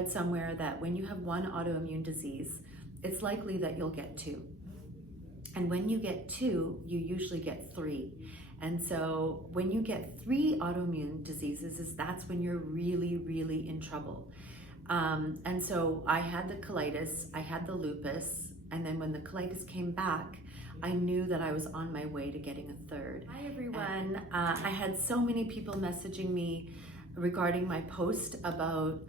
read somewhere that when you have one autoimmune disease, it's likely that you'll get two. And when you get two, you usually get three. And so when you get three autoimmune diseases, that's when you're really, really in trouble. And so I had the colitis, I had the lupus, and then when the colitis came back, I knew that I was on my way to getting a third. Hi everyone. I had so many people messaging me regarding my post about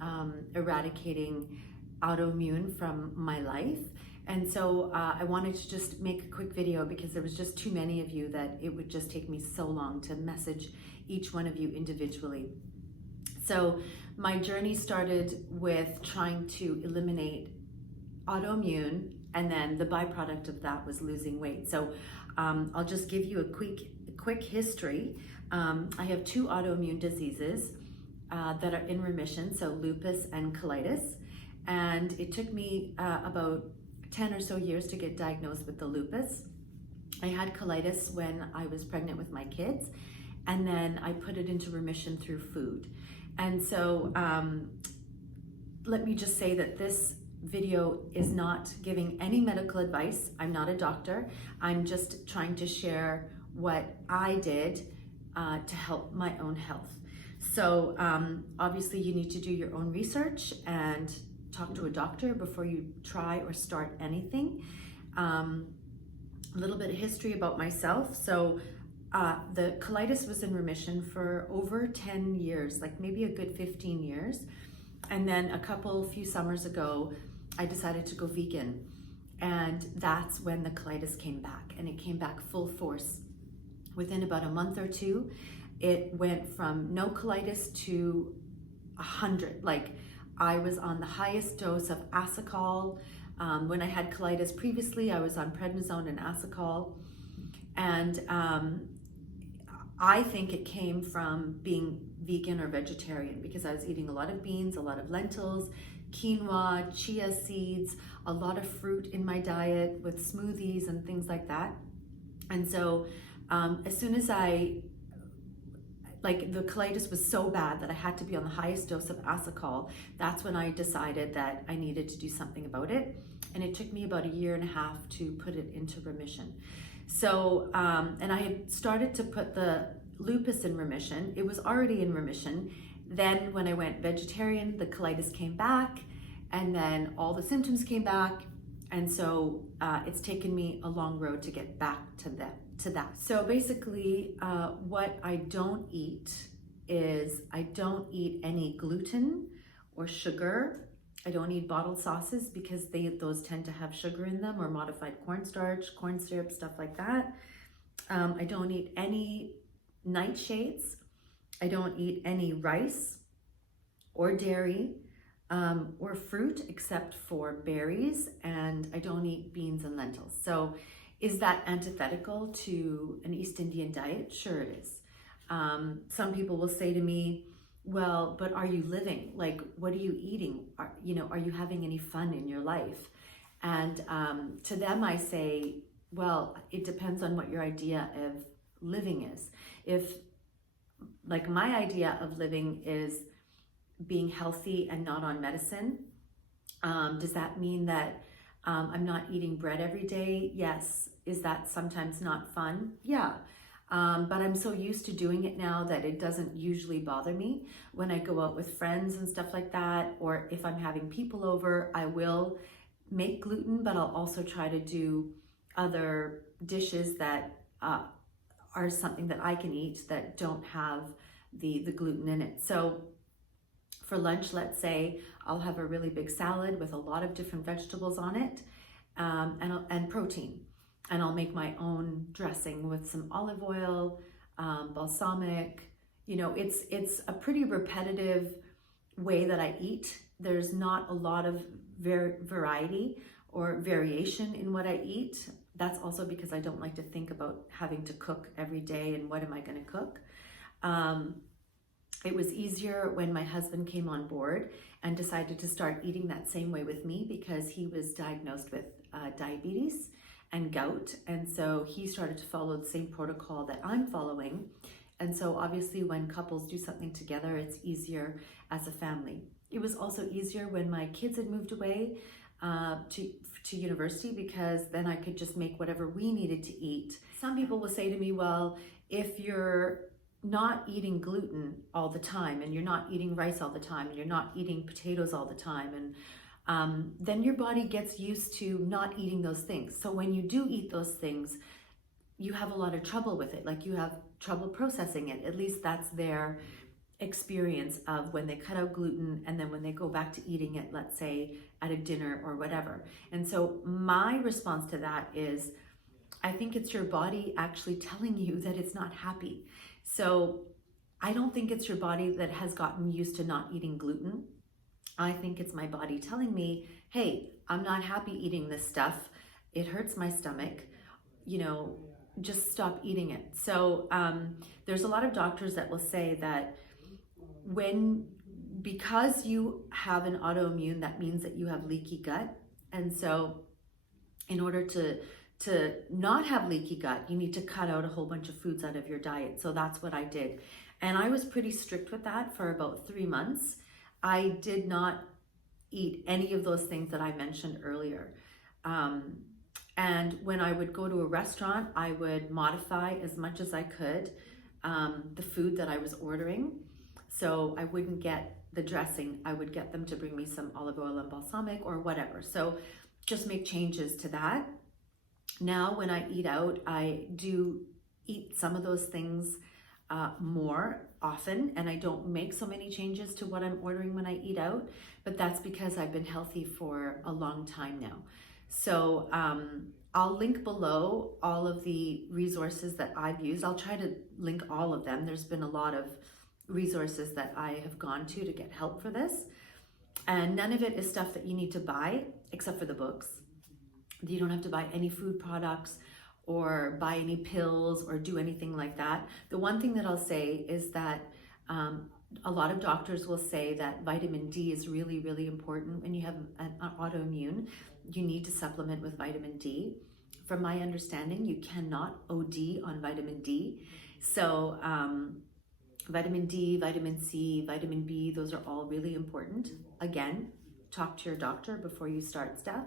eradicating autoimmune from my life. And so I wanted to just make a quick video because there was just too many of you that it would just take me so long to message each one of you individually. So my journey started with trying to eliminate autoimmune, and then the byproduct of that was losing weight. So I'll just give you a quick history. I have two autoimmune diseases that are in remission, so lupus and colitis. And it took me about 10 or so years to get diagnosed with the lupus. I had colitis when I was pregnant with my kids, and then I put it into remission through food. And so let me just say that this video is not giving any medical advice. I'm not a doctor. I'm just trying to share what I did to help my own health. So obviously you need to do your own research and talk to a doctor before you try or start anything. A little bit of history about myself. So the colitis was in remission for over 10 years, like maybe a good 15 years. And then a few summers ago, I decided to go vegan. And that's when the colitis came back, and it came back full force. Within about a month or two, it went from no colitis to 100. Like, I was on the highest dose of Asacol. When I had colitis previously, I was on prednisone and Asacol. And I think it came from being vegan or vegetarian because I was eating a lot of beans, a lot of lentils, quinoa, chia seeds, a lot of fruit in my diet with smoothies and things like that. And so as soon as the colitis was so bad that I had to be on the highest dose of Asacol, that's when I decided that I needed to do something about it. And it took me about 1.5 years to put it into remission. So, and I had started to put the lupus in remission. It was already in remission. Then when I went vegetarian, the colitis came back, and then all the symptoms came back. And so it's taken me a long road to get back to that. So basically what I don't eat is I don't eat any gluten or sugar. I don't eat bottled sauces because those tend to have sugar in them, or modified cornstarch, corn syrup, stuff like that. I don't eat any nightshades. I don't eat any rice or dairy or fruit except for berries, and I don't eat beans and lentils. So is that antithetical to an East Indian diet? Sure it is. Some people will say to me, well, but are you living? Like, what are you eating? Are you having any fun in your life? And to them I say, well, it depends on what your idea of living is. If, like, my idea of living is being healthy and not on medicine, does that mean that I'm not eating bread every day? Yes. Is that sometimes not fun? Yeah. But I'm so used to doing it now that it doesn't usually bother me. When I go out with friends and stuff like that, or if I'm having people over, I will make gluten, but I'll also try to do other dishes that are something that I can eat that don't have the gluten in it. So for lunch, let's say, I'll have a really big salad with a lot of different vegetables on it, and protein. And I'll make my own dressing with some olive oil, balsamic. It's a pretty repetitive way that I eat. There's not a lot of variety or variation in what I eat. That's also because I don't like to think about having to cook every day and what am I going to cook. It was easier when my husband came on board and decided to start eating that same way with me because he was diagnosed with diabetes and gout. And so he started to follow the same protocol that I'm following. And so obviously when couples do something together, it's easier as a family. It was also easier when my kids had moved away to university, because then I could just make whatever we needed to eat. Some people will say to me, well, if you're not eating gluten all the time, and you're not eating rice all the time, and you're not eating potatoes all the time, and then your body gets used to not eating those things. So when you do eat those things, you have a lot of trouble with it. Like, you have trouble processing it. At least that's their experience of when they cut out gluten, and then when they go back to eating it, let's say at a dinner or whatever. And so my response to that is, I think it's your body actually telling you that it's not happy. So I don't think it's your body that has gotten used to not eating gluten. I think it's my body telling me, hey, I'm not happy eating this stuff. It hurts my stomach, just stop eating it. So there's a lot of doctors that will say that because you have an autoimmune, that means that you have leaky gut. And so in order to not have leaky gut, you need to cut out a whole bunch of foods out of your diet. So that's what I did. And I was pretty strict with that for about 3 months. I did not eat any of those things that I mentioned earlier. And when I would go to a restaurant, I would modify as much as I could the food that I was ordering. So I wouldn't get the dressing. I would get them to bring me some olive oil and balsamic or whatever. So just make changes to that. Now when I eat out, I do eat some of those things more often, and I don't make so many changes to what I'm ordering when I eat out, but that's because I've been healthy for a long time now. So I'll link below all of the resources that I've used. I'll try to link all of them. There's been a lot of resources that I have gone to get help for this. And none of it is stuff that you need to buy, except for the books. You don't have to buy any food products or buy any pills or do anything like that. The one thing that I'll say is that a lot of doctors will say that vitamin D is really, really important when you have an autoimmune. You need to supplement with vitamin D. From my understanding, you cannot OD on vitamin D. So vitamin D, vitamin C, vitamin B, those are all really important. Again, talk to your doctor before you start stuff.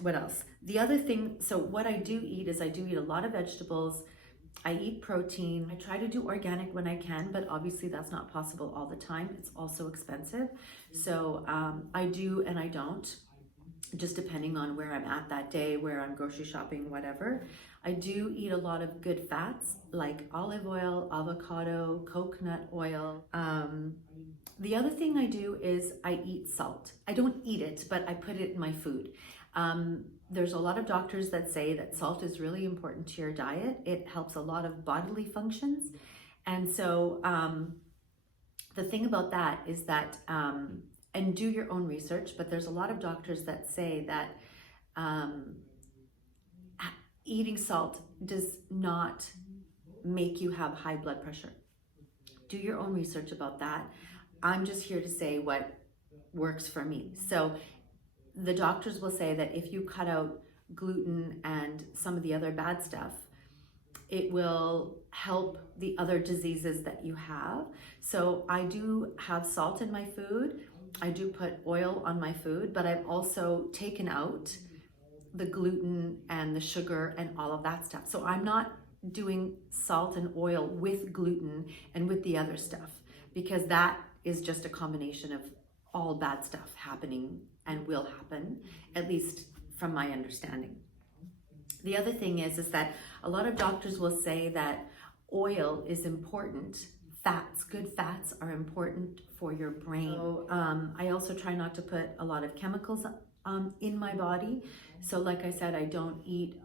What else? The other thing, so what I do eat is I do eat a lot of vegetables. I eat protein. I try to do organic when I can, but obviously that's not possible all the time. It's also expensive. So I do and I don't, just depending on where I'm at that day, where I'm grocery shopping, whatever. I do eat a lot of good fats like olive oil, avocado, coconut oil. The other thing I do is I eat salt. I don't eat it, but I put it in my food. There's a lot of doctors that say that salt is really important to your diet. It helps a lot of bodily functions. And so the thing about that is that, and do your own research, but there's a lot of doctors that say that eating salt does not make you have high blood pressure. Do your own research about that. I'm just here to say what works for me. So the doctors will say that if you cut out gluten and some of the other bad stuff, it will help the other diseases that you have. So I do have salt in my food. I do put oil on my food, but I've also taken out the gluten and the sugar and all of that stuff. So I'm not doing salt and oil with gluten and with the other stuff, because that is just a combination of all bad stuff happening and will happen, at least from my understanding. The other thing is that a lot of doctors will say that oil is important. Fats, good fats are important for your brain. So, I also try not to put a lot of chemicals in my body. So like I said, I don't eat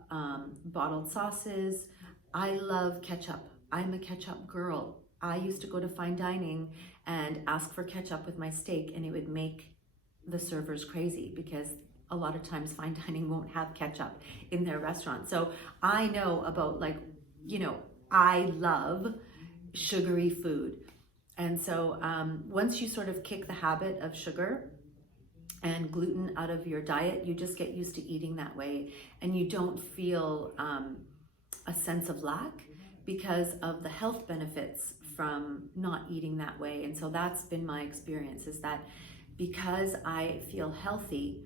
bottled sauces. I love ketchup. I'm a ketchup girl. I used to go to fine dining and ask for ketchup with my steak, and it would make the servers crazy because a lot of times fine dining won't have ketchup in their restaurant. So I know about, like, I love sugary food. And so once you sort of kick the habit of sugar and gluten out of your diet, you just get used to eating that way, and you don't feel a sense of lack because of the health benefits from not eating that way. And so that's been my experience, is that because I feel healthy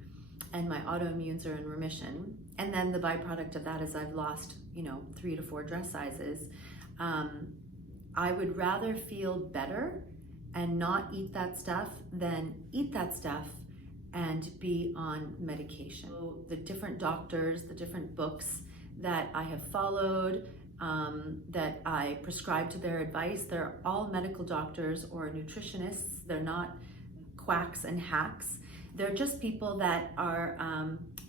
and my autoimmunes are in remission, and then the byproduct of that is I've lost, 3 to 4 dress sizes, I would rather feel better and not eat that stuff than eat that stuff and be on medication. So the different doctors, the different books that I have followed, that I prescribe to their advice, they're all medical doctors or nutritionists. They're not quacks and hacks. They're just people that are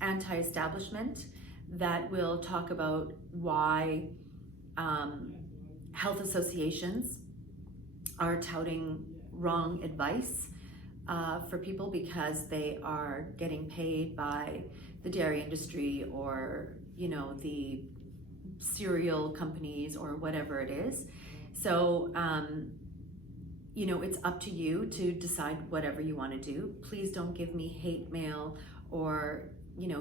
anti-establishment, that will talk about why health associations are touting wrong advice for people because they are getting paid by the dairy industry or the cereal companies or whatever it is. So it's up to you to decide whatever you want to do. Please don't give me hate mail or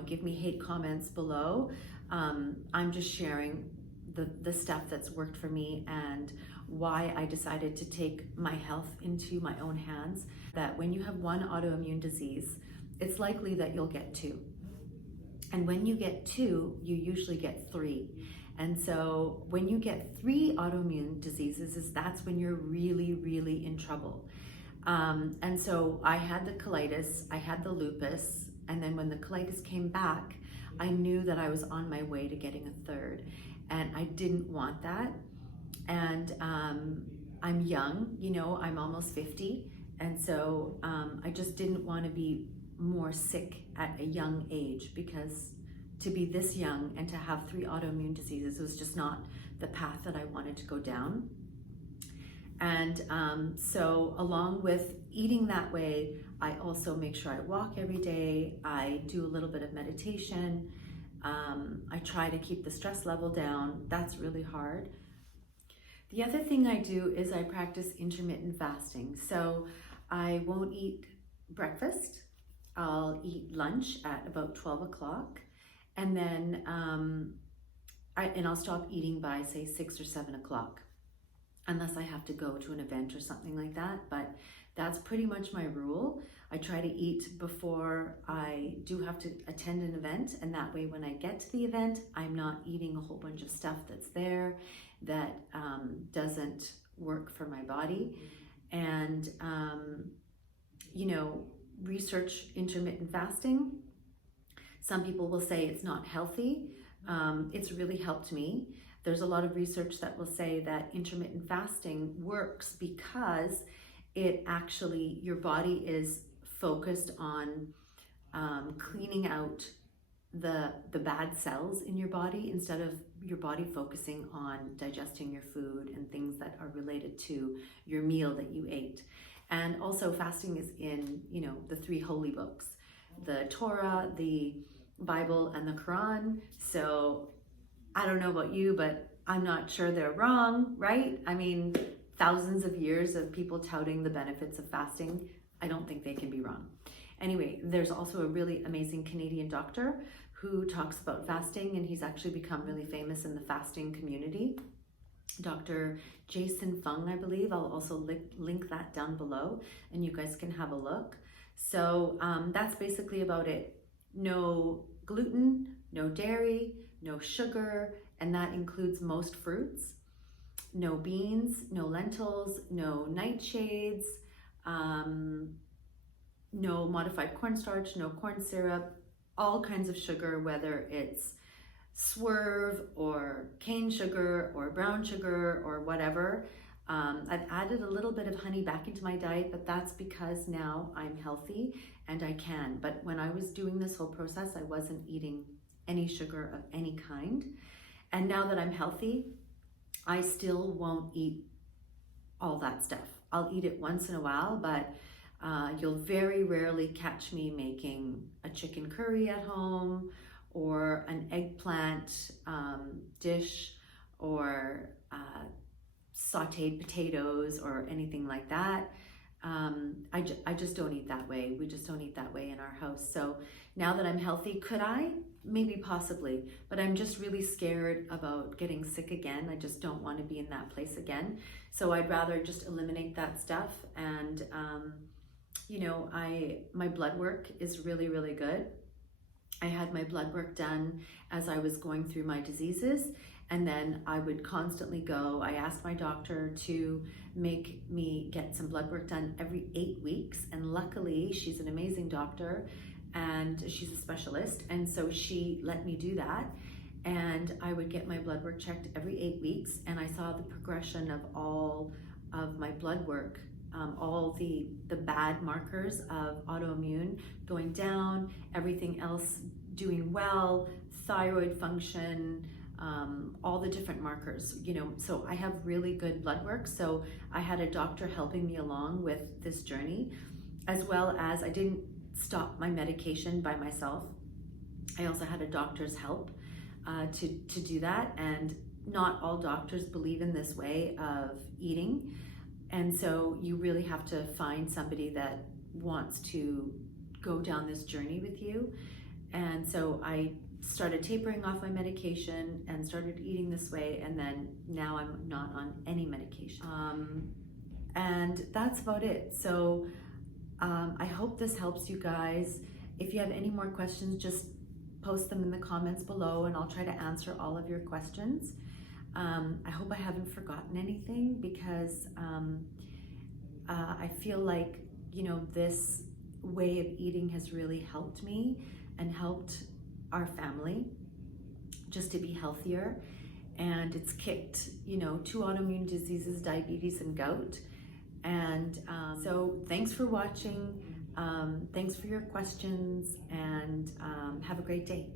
give me hate comments below. I'm just sharing the stuff that's worked for me and why I decided to take my health into my own hands. That when you have one autoimmune disease, it's likely that you'll get 2. And when you get 2, you usually get 3. And so when you get 3 autoimmune diseases, that's when you're really, really in trouble. And so I had the colitis, I had the lupus, and then when the colitis came back, I knew that I was on my way to getting a 3rd. And I didn't want that. And I'm young, I'm almost 50. And so I just didn't want to be more sick at a young age, because to be this young and to have 3 autoimmune diseases was just not the path that I wanted to go down. And so along with eating that way, I also make sure I walk every day. I do a little bit of meditation. I try to keep the stress level down. That's really hard. The other thing I do is I practice intermittent fasting. So I won't eat breakfast. I'll eat lunch at about 12 o'clock. And then I'll stop eating by, say, 6 or 7 o'clock, unless I have to go to an event or something like that. But that's pretty much my rule. I try to eat before I do have to attend an event, and that way when I get to the event, I'm not eating a whole bunch of stuff that's there that doesn't work for my body. And, research intermittent fasting. Some people will say it's not healthy. It's really helped me. There's a lot of research that will say that intermittent fasting works because it actually, your body is focused on cleaning out the bad cells in your body, instead of your body focusing on digesting your food and things that are related to your meal that you ate. And also fasting is in, the 3 holy books, the Torah, the Bible, and the Quran. So I don't know about you, but I'm not sure they're wrong, right? I mean, thousands of years of people touting the benefits of fasting. I don't think they can be wrong. Anyway, there's also a really amazing Canadian doctor who talks about fasting, and he's actually become really famous in the fasting community. Dr. Jason Fung, I believe. I'll also link that down below, and you guys can have a look. So that's basically about it. No gluten, no dairy, no sugar, and that includes most fruits. No beans, no lentils, no nightshades, no modified cornstarch, no corn syrup, all kinds of sugar, whether it's swerve or cane sugar or brown sugar or whatever. I've added a little bit of honey back into my diet, but that's because now I'm healthy and I can. But when I was doing this whole process, I wasn't eating any sugar of any kind. And now that I'm healthy, I still won't eat all that stuff. I'll eat it once in a while, but you'll very rarely catch me making a chicken curry at home or an eggplant dish or sauteed potatoes or anything like that. I just don't eat that way. We just don't eat that way in our house. So now that I'm healthy, could I? Maybe, possibly, but I'm just really scared about getting sick again. I just don't want to be in that place again. So I'd rather just eliminate that stuff. And, you know, my blood work is really, really good. I had my blood work done as I was going through my diseases, and then I would constantly go. I asked my doctor to make me get some blood work done every 8 weeks, and luckily she's an amazing doctor and she's a specialist, and so she let me do that. And I would get my blood work checked every 8 weeks, and I saw the progression of all of my blood work, all the bad markers of autoimmune going down, everything else doing well, thyroid function, all the different markers, you know. So I have really good blood work. So I had a doctor helping me along with this journey, as well as I didn't stop my medication by myself. I also had a doctor's help to do that. And not all doctors believe in this way of eating. And so you really have to find somebody that wants to go down this journey with you. And so I started tapering off my medication and started eating this way, and then now I'm not on any medication. And that's about it. So I hope this helps you guys. If you have any more questions, just post them in the comments below and I'll try to answer all of your questions. I hope I haven't forgotten anything, because I feel like, you know, this way of eating has really helped me and helped our family just to be healthier. And it's kicked, you know, 2 autoimmune diseases, diabetes and gout. And so thanks for watching. Thanks for your questions, and have a great day.